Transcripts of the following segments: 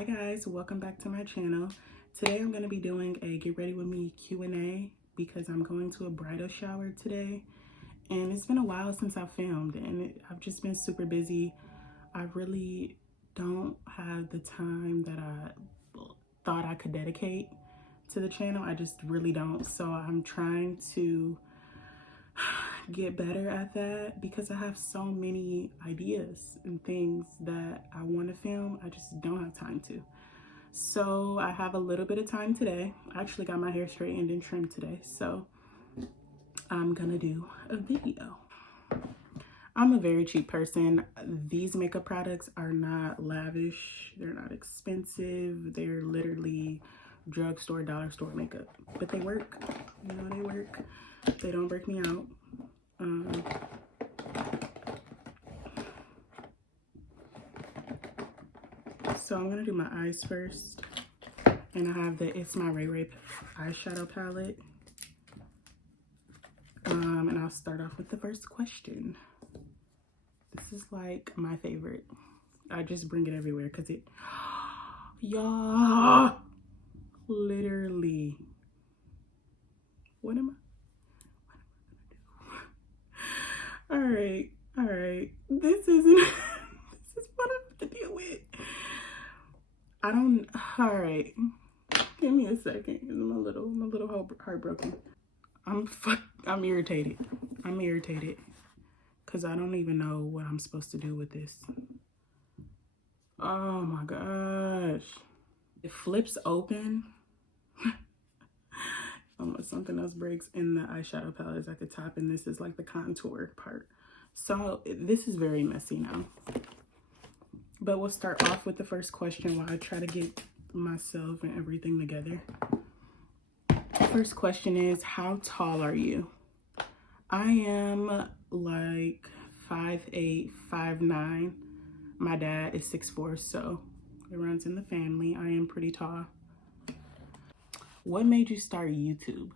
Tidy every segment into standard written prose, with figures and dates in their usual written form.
Hi guys, welcome back to my channel. Today I'm going to be doing a get ready with me Q&A because I'm going to a bridal shower today, and it's been a while since I filmed, and I've just been super busy. I really don't have the time that I thought I could dedicate to the channel. I just really don't. So I'm trying to get better at that because I have so many ideas and things that I want to film. I just don't have time to. So I have a little bit of time today. I actually got my hair straightened and trimmed today, so I'm gonna do a video. I'm a very cheap person. These makeup products are not lavish, they're not expensive, they're literally drugstore, dollar store makeup, but they work. You know, they work. They don't break me out. So I'm gonna do my eyes first, and I have the It's My Ray Ray eyeshadow palette. And I'll start off with the first question. This is like my favorite. I just bring it everywhere because it, y'all, literally. What am I gonna do? All right. This isn't. This is what I have to deal with. All right. Give me a second. I'm a little heartbroken. I'm irritated. I'm irritated because I don't even know what I'm supposed to do with this. Oh my gosh. It flips open. Almost something else breaks in the eyeshadow palette is at the top, and this is like the contour part. So this is very messy now. But we'll start off with the first question while I try to get myself and everything together. First question is, how tall are you? I am like 5'8", 5'9". My dad is 6'4", so it runs in the family. I am pretty tall. What made you start YouTube?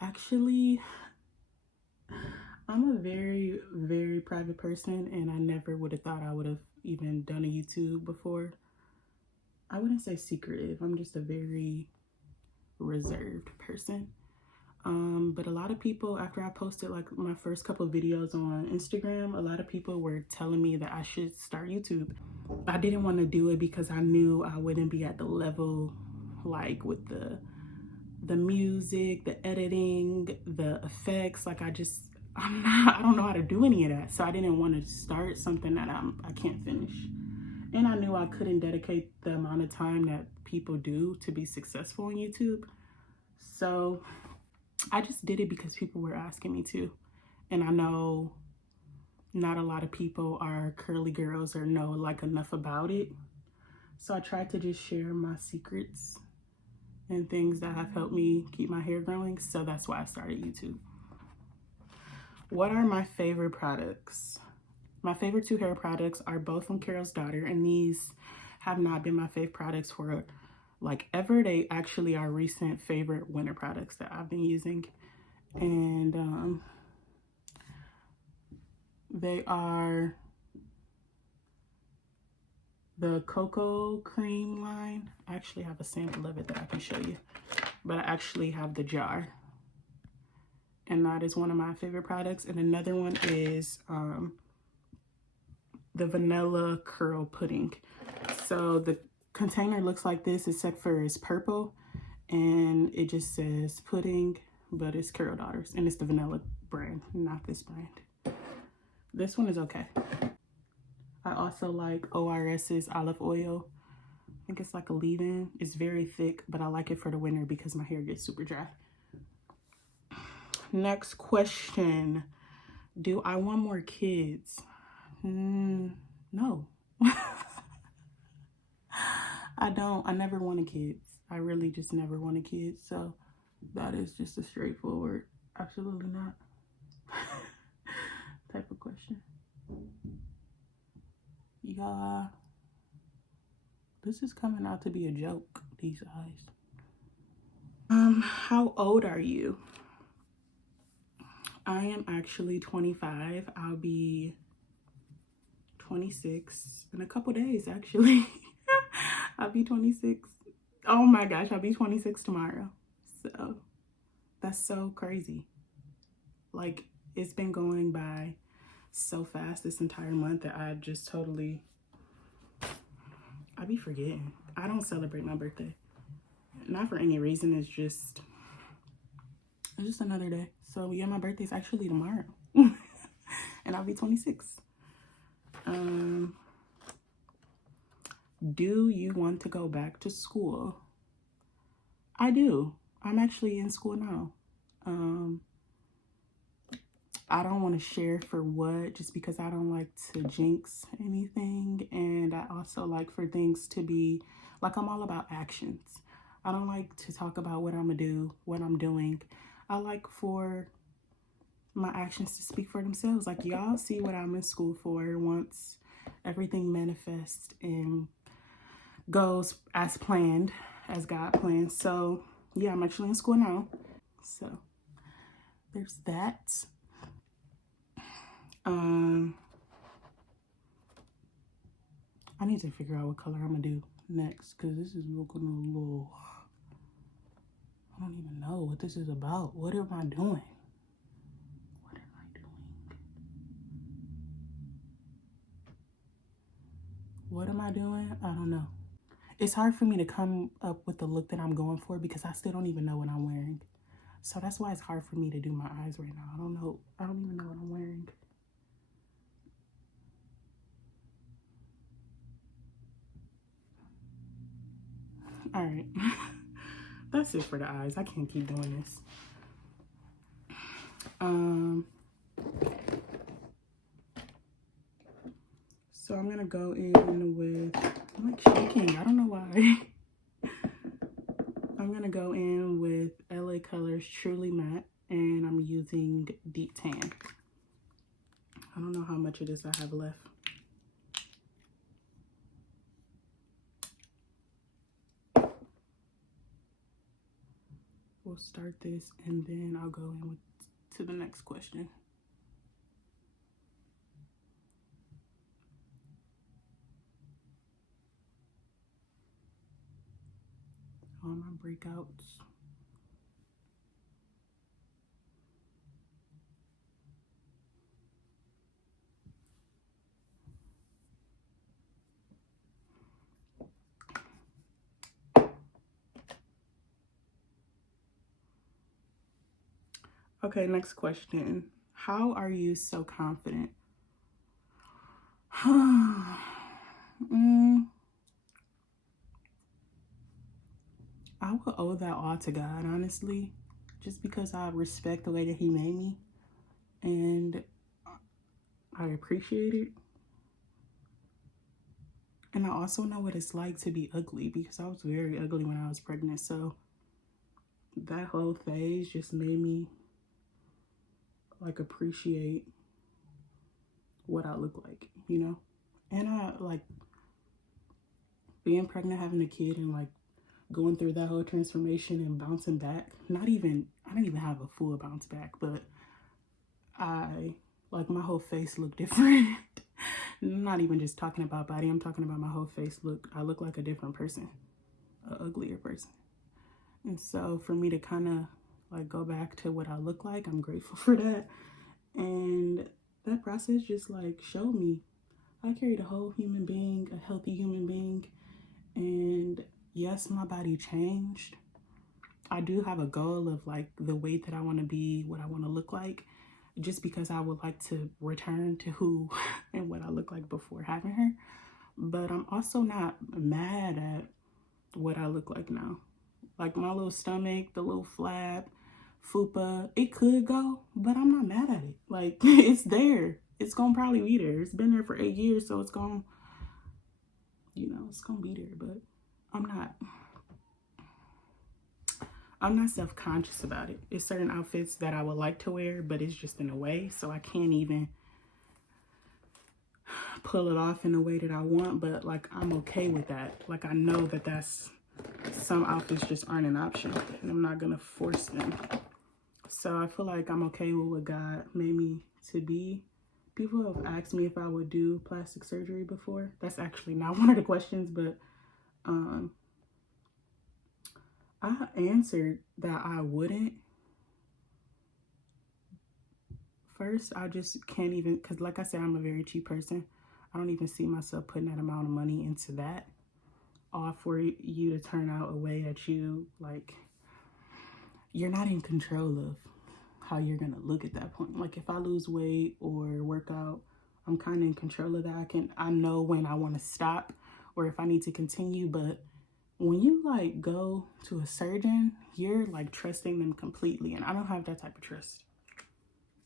Actually, I'm a very, very private person, and I never would have thought I would have even done a YouTube before. I wouldn't say secretive. I'm just a very reserved person. But a lot of people, after I posted like my first couple of videos on Instagram, a lot of people were telling me that I should start YouTube. I didn't want to do it because I knew I wouldn't be at the level, like with the music, the editing, the effects. Like I don't know how to do any of that. So I didn't want to start something that I can't finish. And I knew I couldn't dedicate the amount of time that people do to be successful on YouTube. So I just did it because people were asking me to. And I know not a lot of people are curly girls or know like enough about it. So I tried to just share my secrets and things that have helped me keep my hair growing. So that's why I started YouTube. What are my favorite products? My favorite two hair products are both from Carol's Daughter, and these have not been my fave products for like ever. They actually are recent favorite winter products that I've been using, and they are the cocoa cream line. I actually have a sample of it that I can show you, but I actually have the jar, and that is one of my favorite products. And another one is the vanilla curl pudding. So the container looks like this, except for it's purple, and it just says pudding, but it's Carol Daughters, and it's the vanilla brand, not this brand. This one is okay. I also like ORS's olive oil. I think it's like a leave-in. It's very thick, but I like it for the winter because my hair gets super dry. Next question. Do I want more kids? No. I don't. I never wanted kids. I really just never wanted kids. So that is just a straightforward, absolutely not type of question. Yeah. This is coming out to be a joke, these eyes. How old are you? I am actually 25. I'll be 26 in a couple days, actually. I'll be 26. Oh my gosh, I'll be 26 tomorrow. So that's so crazy. Like, it's been going by so fast this entire month that I just totally, I be forgetting. I don't celebrate my birthday. Not for any reason. It's just another day. So yeah, my birthday's actually tomorrow. And I'll be 26. Do you want to go back to school? I do. I'm actually in school now. I don't want to share for what, just because I don't like to jinx anything. And I also like for things to be, like, I'm all about actions. I don't like to talk about what I'm going to do, what I'm doing. I like for my actions to speak for themselves. Like, y'all see what I'm in school for once everything manifests and goes as planned, as God plans. So yeah, I'm actually in school now. So there's that. I need to figure out what color I'm gonna do next, because this is looking a little, I don't even know what this is about. What am I doing? What am I doing? What am I doing? I don't know. It's hard for me to come up with the look that I'm going for because I still don't even know what I'm wearing. So that's why it's hard for me to do my eyes right now. I don't know. I don't even know what I'm wearing. All right. That's it for the eyes. I can't keep doing this. So I'm gonna go in with, I'm like shaking, I don't know why. I'm gonna go in with LA Colors Truly Matte, and I'm using Deep Tan. I don't know how much of this I have left. We'll start this and then I'll go in to the next question. All my breakouts. Okay, next question. How are you so confident? I would owe that all to God, honestly, just because I respect the way that He made me and I appreciate it. And I also know what it's like to be ugly, because I was very ugly when I was pregnant. So that whole phase just made me like appreciate what I look like, you know? And I like being pregnant, having a kid, and like going through that whole transformation and bouncing back. I didn't even have a full bounce back, but I, like, my whole face looked different. I'm not even just talking about body, I'm talking about my whole face look. I look like a different person, an uglier person. And so for me to kind of like go back to what I look like, I'm grateful for that. And that process just like showed me I carried a whole human being, a healthy human being. And yes, my body changed. I do have a goal of like the weight that I want to be, what I want to look like, just because I would like to return to who and what I look like before having her. But I'm also not mad at what I look like now. Like my little stomach, the little flab, fupa, it could go, but I'm not mad at it. Like, it's there. It's gonna probably be there. It's been there for 8 years, so it's gonna, it's gonna be there. But I'm not self-conscious about it. It's certain outfits that I would like to wear, but it's just in a way, so I can't even pull it off in a way that I want. But like, I'm okay with that. Like, I know that that's, some outfits just aren't an option, and I'm not gonna force them. So I feel like I'm okay with what God made me to be. People have asked me if I would do plastic surgery before. That's actually not one of the questions, but I answered that I wouldn't. First, I just can't even, because like I said, I'm a very cheap person. I don't even see myself putting that amount of money into that. All for you to turn out a way that you, like, you're not in control of how you're going to look at that point. Like, if I lose weight or work out, I'm kind of in control of that. I know when I want to stop or if I need to continue. But when you, like, go to a surgeon, you're, like, trusting them completely. And I don't have that type of trust.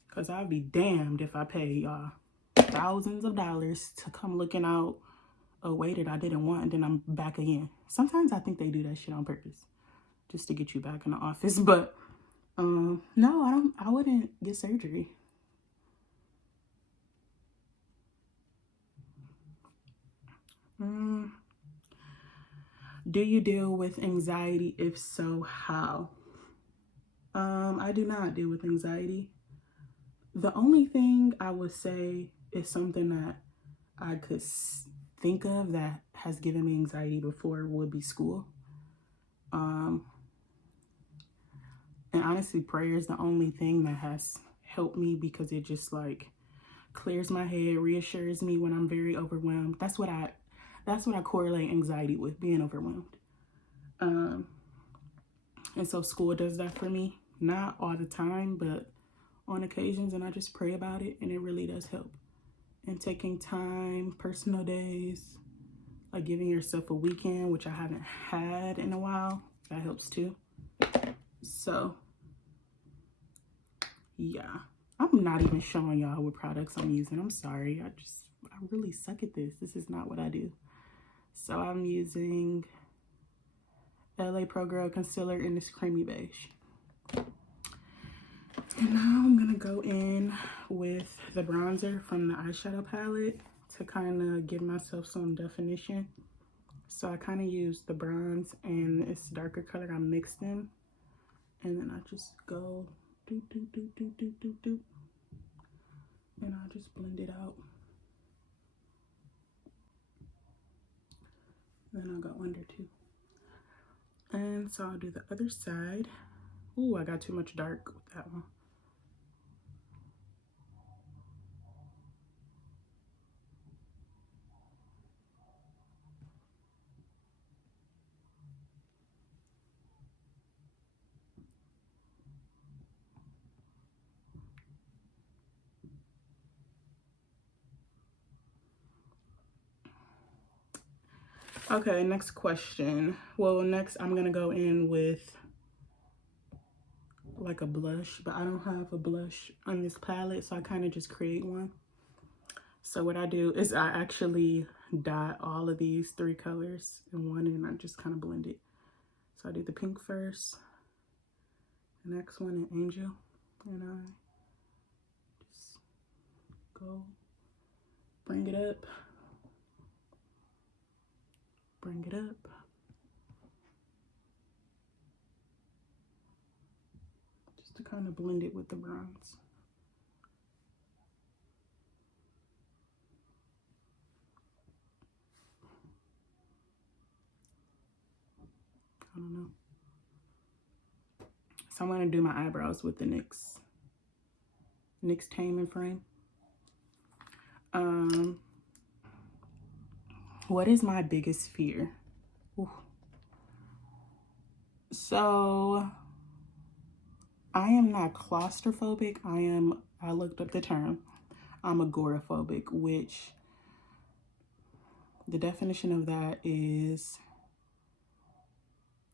Because I'd be damned if I pay y'all thousands of dollars to come looking out a way that I didn't want, and then I'm back again. Sometimes I think they do that shit on purpose just to get you back in the office. But no, I wouldn't get surgery. Do you deal with anxiety? If so, how? I do not deal with anxiety. The only thing I would say is something that I could think of that has given me anxiety before would be school. And honestly, prayer is the only thing that has helped me because it just like clears my head, reassures me when I'm very overwhelmed. That's what I correlate anxiety with, being overwhelmed. And so school does that for me. Not all the time, but on occasions, and I just pray about it, and it really does help. And taking time, personal days, like giving yourself a weekend, which I haven't had in a while, that helps too. So, yeah. I'm not even showing y'all what products I'm using. I'm sorry. I really suck at this. This is not what I do. So I'm using LA Pro Girl Concealer in this creamy beige. And now I'm gonna go in with the bronzer from the eyeshadow palette to kind of give myself some definition. So I kind of use the bronze and this darker color I mixed in, and then I just go do do do do do do do, and I just blend it out. Then I'll go under too. And so I'll do the other side. Ooh, I got too much dark with that one. Okay, next question. Well, next I'm gonna go in with like a blush, but I don't have a blush on this palette, so I kind of just create one. So what I do is I actually dot all of these 3 colors in one, and I just kind of blend it. So I do the pink first, the next one in Angel, and I just go bring it up, bring it up. Just to kind of blend it with the bronze. I don't know. So I'm gonna do my eyebrows with the NYX Tame and Frame. What is my biggest fear? Ooh. So I am not claustrophobic. I looked up the term. I'm agoraphobic, which the definition of that is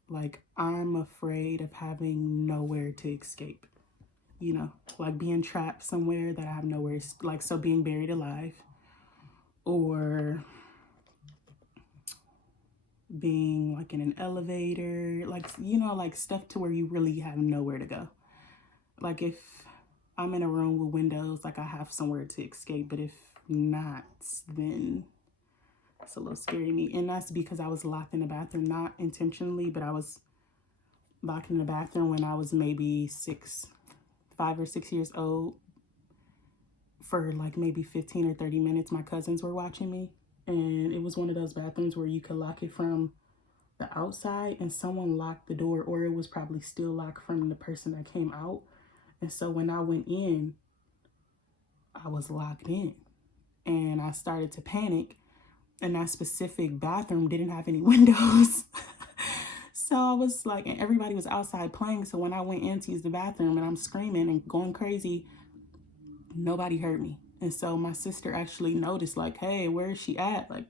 like I'm afraid of having nowhere to escape. You know, like being trapped somewhere that I have nowhere, like so being buried alive, or being like in an elevator, like, you know, like stuff to where you really have nowhere to go. Like if I'm in a room with windows, like I have somewhere to escape, but if not, then it's a little scary to me. And that's because I was locked in the bathroom, not intentionally, but I was locked in the bathroom when I was maybe 5 or 6 years old. For like maybe 15 or 30 minutes, my cousins were watching me. And it was one of those bathrooms where you could lock it from the outside and someone locked the door, or it was probably still locked from the person that came out. And so when I went in, I was locked in and I started to panic, and that specific bathroom didn't have any windows. So I was like, and everybody was outside playing. So when I went in to use the bathroom and I'm screaming and going crazy, nobody heard me. And so my sister actually noticed, like, hey, where is she at? Like,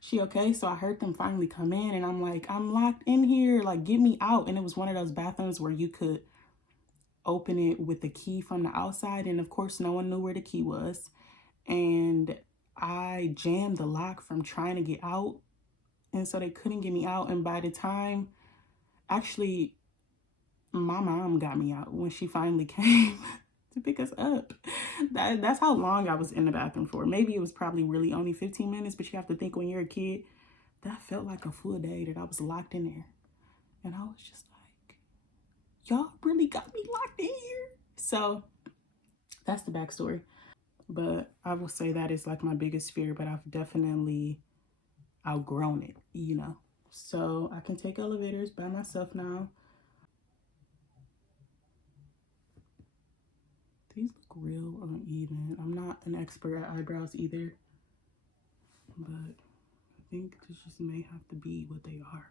she okay? So I heard them finally come in and I'm like, I'm locked in here. Like, get me out. And it was one of those bathrooms where you could open it with the key from the outside. And of course, no one knew where the key was. And I jammed the lock from trying to get out. And so they couldn't get me out. And by the time, actually, my mom got me out when she finally came to pick us up. That's how long I was in the bathroom for. Maybe it was probably really only 15 minutes, but you have to think when you're a kid, that felt like a full day that I was locked in there. And I was just like, y'all really got me locked in here. So that's the backstory. But I will say that is like my biggest fear, but I've definitely outgrown it, you know. So I can take elevators by myself now. These look real uneven. I'm not an expert at eyebrows either, but I think this just may have to be what they are.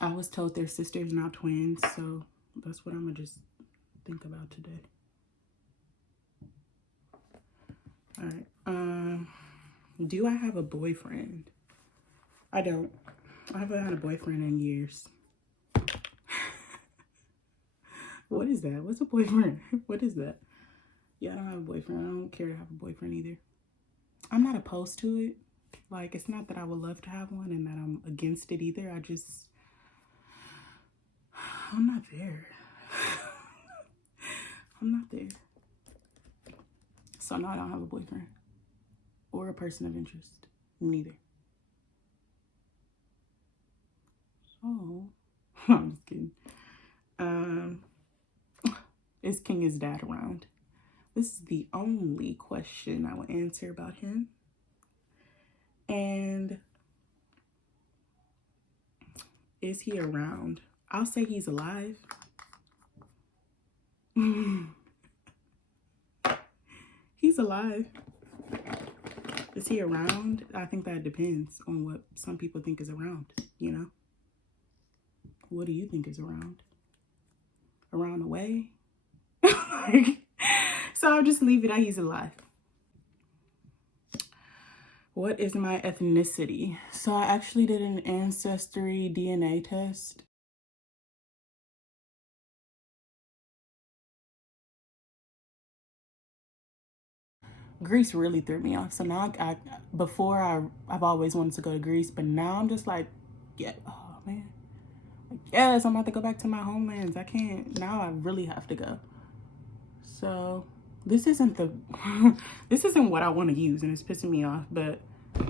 I was told they're sisters, not twins, so that's what I'm gonna just think about today. All right. Do I have a boyfriend? I don't. I haven't had a boyfriend in years. What is that? What's a boyfriend? What is that? Yeah, I don't have a boyfriend. I don't care to have a boyfriend either. I'm not opposed to it. Like, it's not that I would love to have one and that I'm against it either. I'm not there. I'm not there. So no, I don't have a boyfriend or a person of interest. Neither. So, I'm just kidding. Is King's dad around? This is the only question I will answer about him. And is he around? I'll say he's alive. He's alive. Is he around? I think that depends on what some people think is around, you know? What do you think is around? Around the way? So I'll just leave it at he's alive. What is my ethnicity? So I actually did an ancestry DNA test. Greece really threw me off. So now I've always wanted to go to Greece, but now I'm just like, yeah, oh man. Like, yes, I'm about to go back to my homelands. I can't, now I really have to go. So this isn't what I want to use, and it's pissing me off, but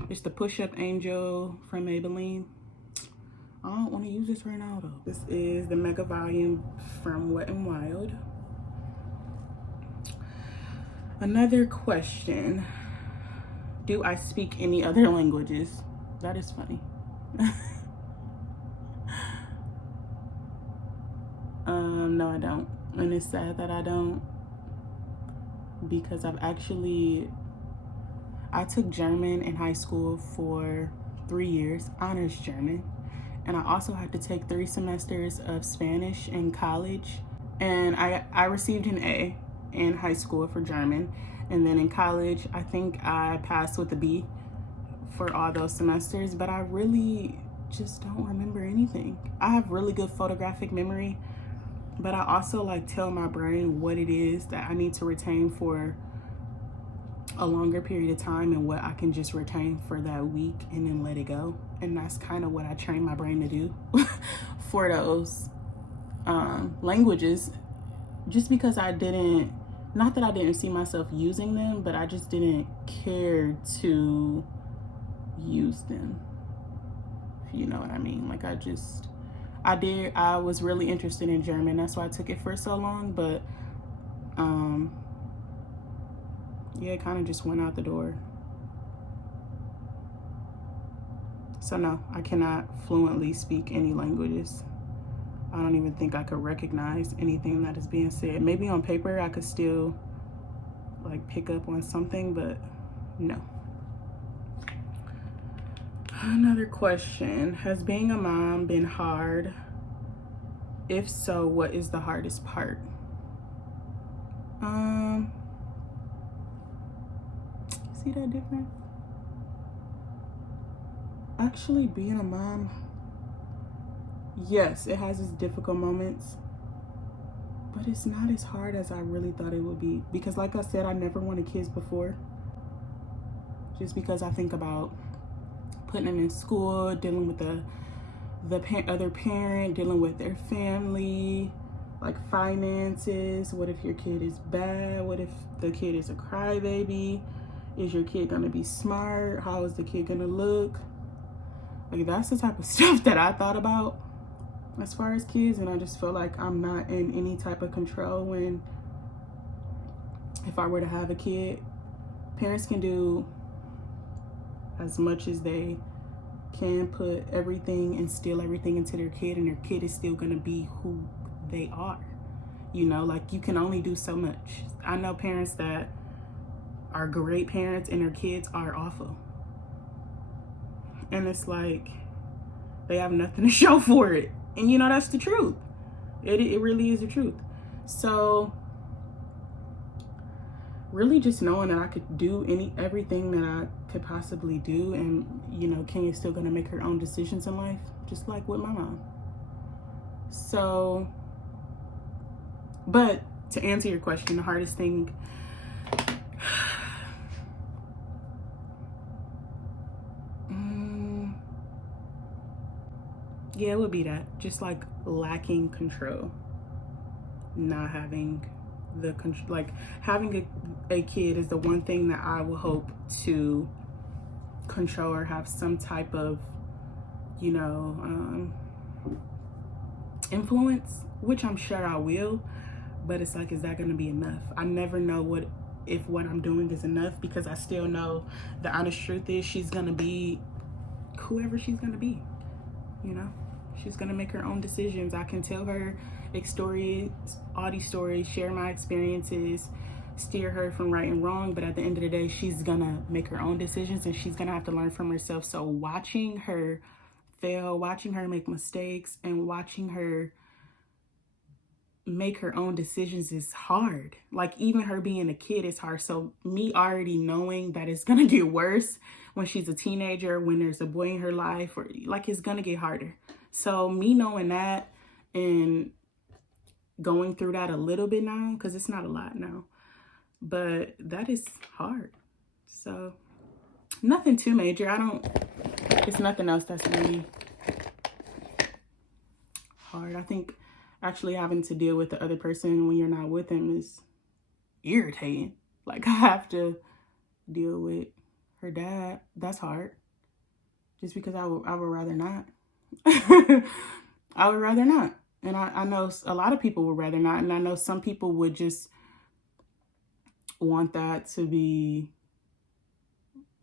it's the push-up angel from Maybelline. I don't want to use this right now though. This is the Mega Volume from Wet n Wild. Another question. Do I speak any other languages? That is funny. No, I don't. And it's sad that I don't, because I took German in high school for 3 years, honors German. And I also had to take 3 semesters of Spanish in college. And I received an A in high school for German. And then in college, I think I passed with a B for all those semesters, but I really just don't remember anything. I have really good photographic memory, but I also like tell my brain what it is that I need to retain for a longer period of time and what I can just retain for that week and then let it go. And that's kind of what I train my brain to do for those languages, just because not that I didn't see myself using them, but I just didn't care to use them, if you know what I mean. Like I was really interested in German. That's why I took it for so long, but Yeah, it kind of just went out the door. So no, I cannot fluently speak any languages. I don't even think I could recognize anything that is being said. Maybe on paper I could still like pick up on something, but no. Another question. Has being a mom been hard? If so, what is the hardest part? See that different? Actually, being a mom, yes, it has its difficult moments, but it's not as hard as I really thought it would be. Because like I said, I never wanted kids before. Just because I think about putting them in school, dealing with the other parent, dealing with their family, like finances. What if your kid is bad? What if the kid is a crybaby? Is your kid gonna be smart? How is the kid gonna look? Like, that's the type of stuff that I thought about as far as kids, and I just feel like I'm not in any type of control when, if I were to have a kid. Parents can do as much as they can, put everything, instill everything into their kid, and their kid is still gonna be who they are. You know, like, you can only do so much. I know parents that are great parents and their kids are awful. And it's like, they have nothing to show for it. And you know, that's the truth. It really is the truth. So really just knowing that I could do everything that I could possibly do, and you know, Kenya's still gonna make her own decisions in life, just like with my mom. So, but to answer your question, the hardest thing, yeah, it would be that. Just like lacking control, not having the control. Like, having a kid is the one thing that I will hope to control or have some type of, you know, influence, which I'm sure I will. But it's like, is that going to be enough? I never know if what I'm doing is enough, because I still know the honest truth is she's going to be whoever she's going to be. You know, she's going to make her own decisions. I can tell her all these stories, share my experiences, steer her from right and wrong. But at the end of the day, she's going to make her own decisions, and she's going to have to learn from herself. So watching her fail, watching her make mistakes, and watching her make her own decisions is hard. Like, even her being a kid is hard. So me already knowing that it's gonna get worse when she's a teenager, when there's a boy in her life, or like, it's gonna get harder. So me knowing that and going through that a little bit now, because it's not a lot now, but that is hard. So nothing too major. It's nothing else that's really hard. I think actually having to deal with the other person when you're not with them is irritating. Like, I have to deal with her dad. That's hard. Just because I would rather not. I would rather not. And I know a lot of people would rather not. And I know some people would just want that to be,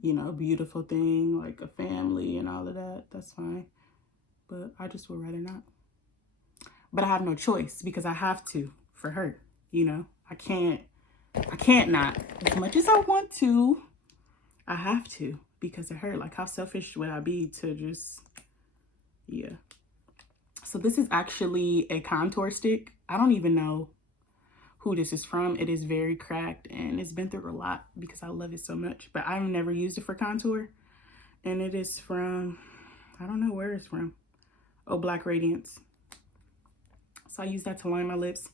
you know, a beautiful thing, like a family and all of that. That's fine. But I just would rather not. But I have no choice, because I have to for her. You know, I can't not. As much as I want to, I have to, because of her. Like, how selfish would I be to just, yeah. So this is actually a contour stick. I don't even know who this is from. It is very cracked, and it's been through a lot because I love it so much. But I've never used it for contour. And it is from, I don't know where it's from. Oh, Black Radiance. So I use that to line my lips.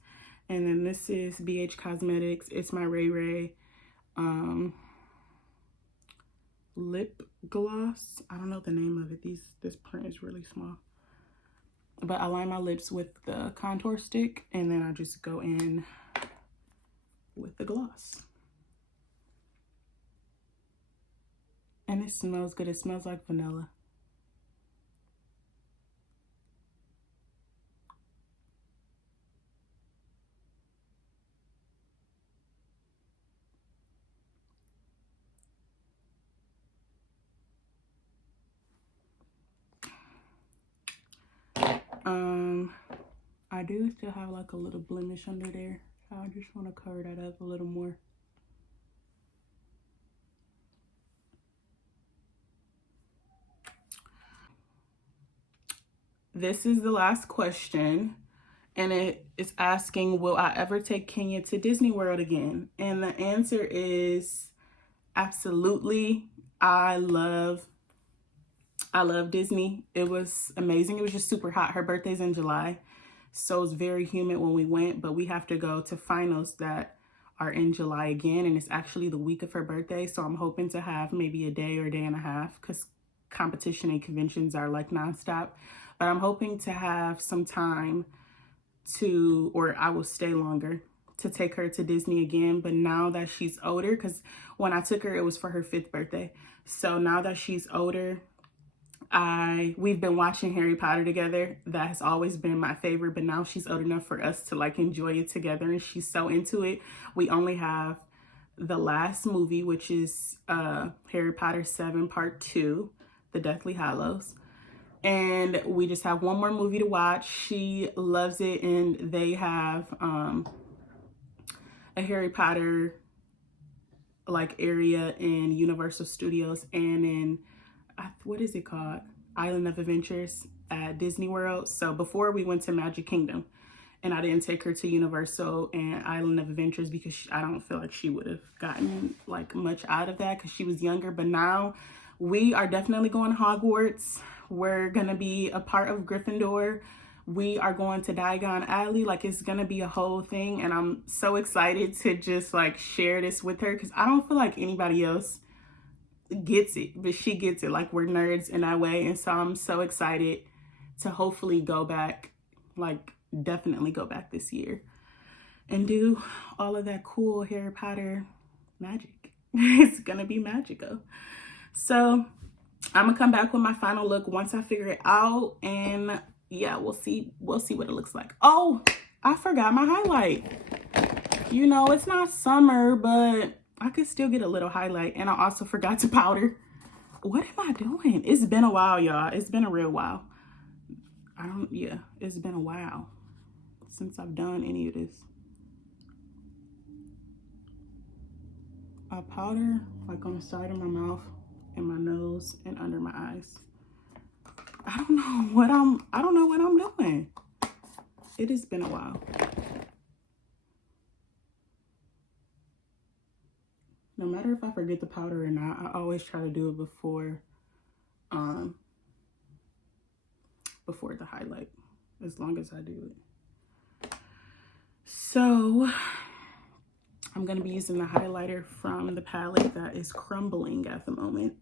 And then this is BH Cosmetics. It's my Ray Ray lip gloss. I don't know the name of it. This print is really small. But I line my lips with the contour stick, and then I just go in with the gloss. And it smells good. It smells like vanilla. I do still have like a little blemish under there. I just want to cover that up a little more. This is the last question, and it is asking, will I ever take Kenya to Disney World again? And the answer is absolutely. I love Disney. It was amazing. It was just super hot. Her birthday's in July, so it's very humid when we went, but we have to go to finals that are in July again, and it's actually the week of her birthday, so I'm hoping to have maybe a day or a day and a half, because competition and conventions are like nonstop. But I'm hoping to have some time to, or I will stay longer, to take her to Disney again. But now that she's older, because when I took her, it was for her 5th birthday. So now that she's older, we've been watching Harry Potter together. That has always been my favorite, but now she's old enough for us to like enjoy it together, and she's so into it. We only have the last movie, which is Harry Potter 7 Part 2, The Deathly Hallows. And we just have one more movie to watch. She loves it, and they have a Harry Potter like area in Universal Studios and in, what is it called? Island of Adventures at Disney World. So before we went to Magic Kingdom, and I didn't take her to Universal and Island of Adventures because I don't feel like she would have gotten like much out of that because she was younger. But now we are definitely going to Hogwarts. We're going to be a part of Gryffindor. We are going to Diagon Alley. Like, it's going to be a whole thing. And I'm so excited to just like share this with her, because I don't feel like anybody else gets it, but she gets it. Like, we're nerds in that way. And so I'm so excited to hopefully go back, like definitely go back this year and do all of that cool Harry Potter magic. It's going to be magical. So I'm gonna come back with my final look once I figure it out, and yeah, we'll see what it looks like. Oh, I forgot my highlight. You know, it's not summer, but I could still get a little highlight. And I also forgot to powder. What am I doing? It's been a while, y'all. It's been a real while. It's been a while since I've done any of this. I powder like on the side of my mouth, in my nose, and under my eyes. I don't know what I'm doing. It has been a while. No matter if I forget the powder or not, I always try to do it before the highlight, as long as I do it. So I'm going to be using the highlighter from the palette that is crumbling at the moment.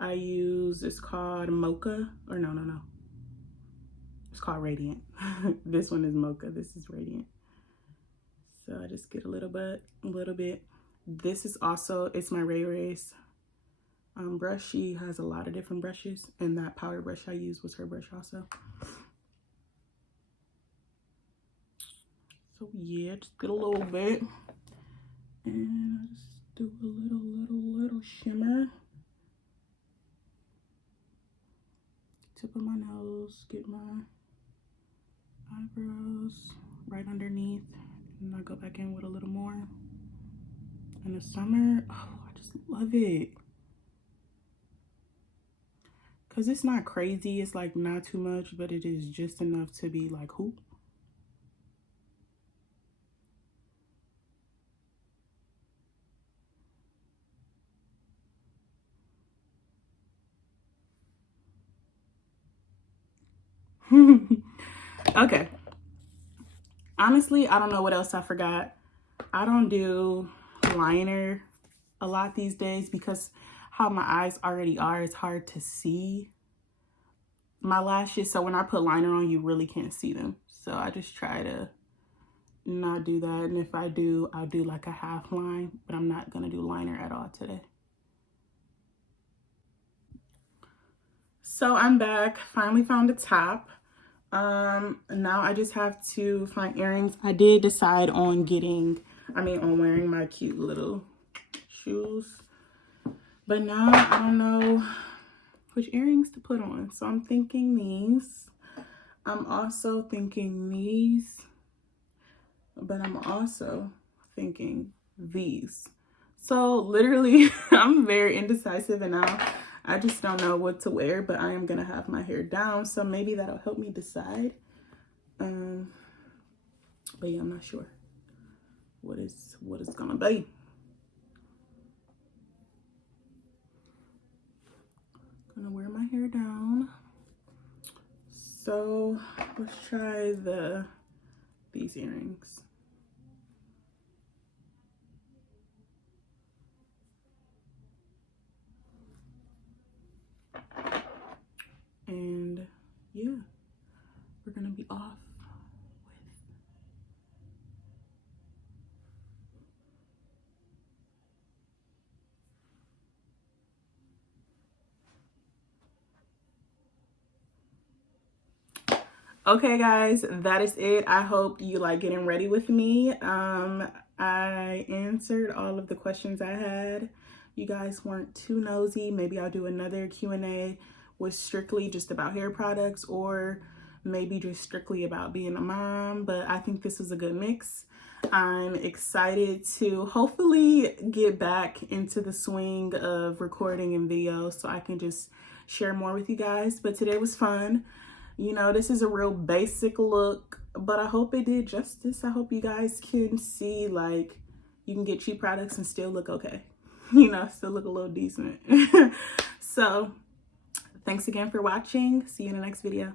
It's called Mocha, or no. It's called Radiant. This one is Mocha, this is Radiant. So I just get a little bit. This is also, it's my Ray Ray's brush. She has a lot of different brushes, and that powder brush I used was her brush also. So yeah, just get a little bit. And I just do a little shimmer. Tip of my nose, get my eyebrows right underneath, and I go back in with a little more. In the summer, oh, I just love it. Cause it's not crazy, it's like not too much, but it is just enough to be like, who? Okay. Honestly, I don't know what else I forgot. I don't do liner a lot these days because how my eyes already are, it's hard to see my lashes. So when I put liner on, you really can't see them. So I just try to not do that. And if I do, I'll do like a half line, but I'm not gonna do liner at all today. So I'm back, finally found a top. Now I just have to find earrings. I did decide on wearing my cute little shoes, but now I don't know which earrings to put on. So I'm thinking these. I'm also thinking these, but I'm also thinking these. So literally I'm very indecisive, and now I just don't know what to wear, but I am gonna have my hair down, so maybe that'll help me decide. But yeah, I'm not sure what it's gonna be. Gonna wear my hair down. So let's try these earrings. And yeah, we're gonna be off with okay guys, that is it. I hope you like getting ready with me. I answered all of the questions I had. You guys weren't too nosy. Maybe I'll do another Q&A with strictly just about hair products, or maybe just strictly about being a mom, but I think this was a good mix. I'm excited to hopefully get back into the swing of recording and video so I can just share more with you guys. But today was fun. You know, this is a real basic look, but I hope it did justice. I hope you guys can see, like, you can get cheap products and still look okay. You know, still look a little decent. So, thanks again for watching. See you in the next video.